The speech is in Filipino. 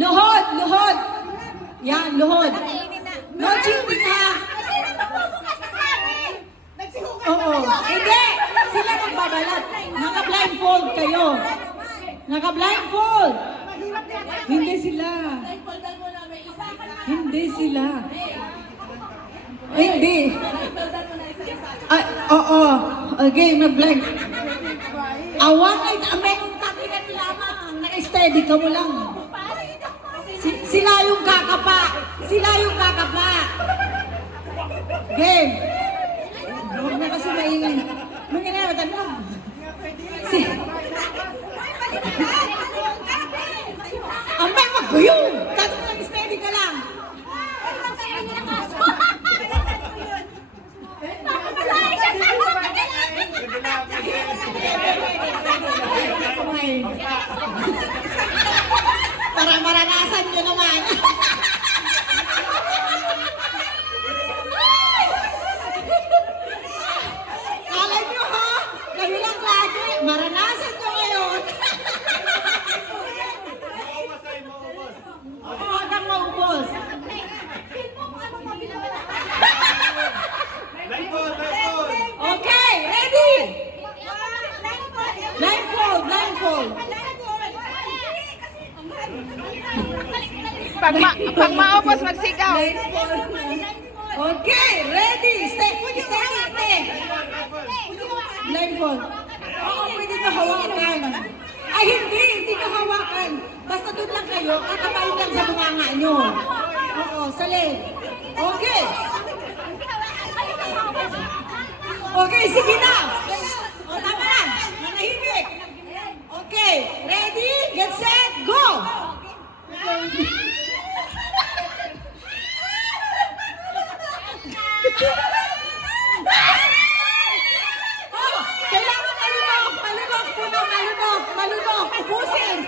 Luhod, luhod. Yan, luhod. No cheating ha. Oo. Hindi. Sila nagbabalat. Naka-blindfold kayo. Naka-blindfold. Hindi sila. Hindi sila. Hindi. Ay, oo. Okay, mag-blind. Awang ay amenong takinan lamang. Naka-steady ka mo lang. Sila yung kakapa. Sila yung kakapa. Game. Huwag na kasi maingay. Manginay, tanong. Amay, mag-guyong. Tatong nag-steady ka lang. Para maranasan nyo naman. Kala nyo ha? Kayo lang lagi. Maranasan nyo ngayon. Huwag kang maubos. Okay, ready? Blindfold, blindfold. Pag maubos, magsigaw. Okay, ready? Stay, stay. Blindfold. Oo, pwede nyo hawakan. Ay, hindi nyo hawakan. Basta doon lang kayo, kakabayin lang sa bunganga nyo. Oo, salin. Okay. Okay, sige na. O, tama na. Manahimik. Okay, ready, get set, go! Oh, kailangan malunok muna, malunok. Ubusin.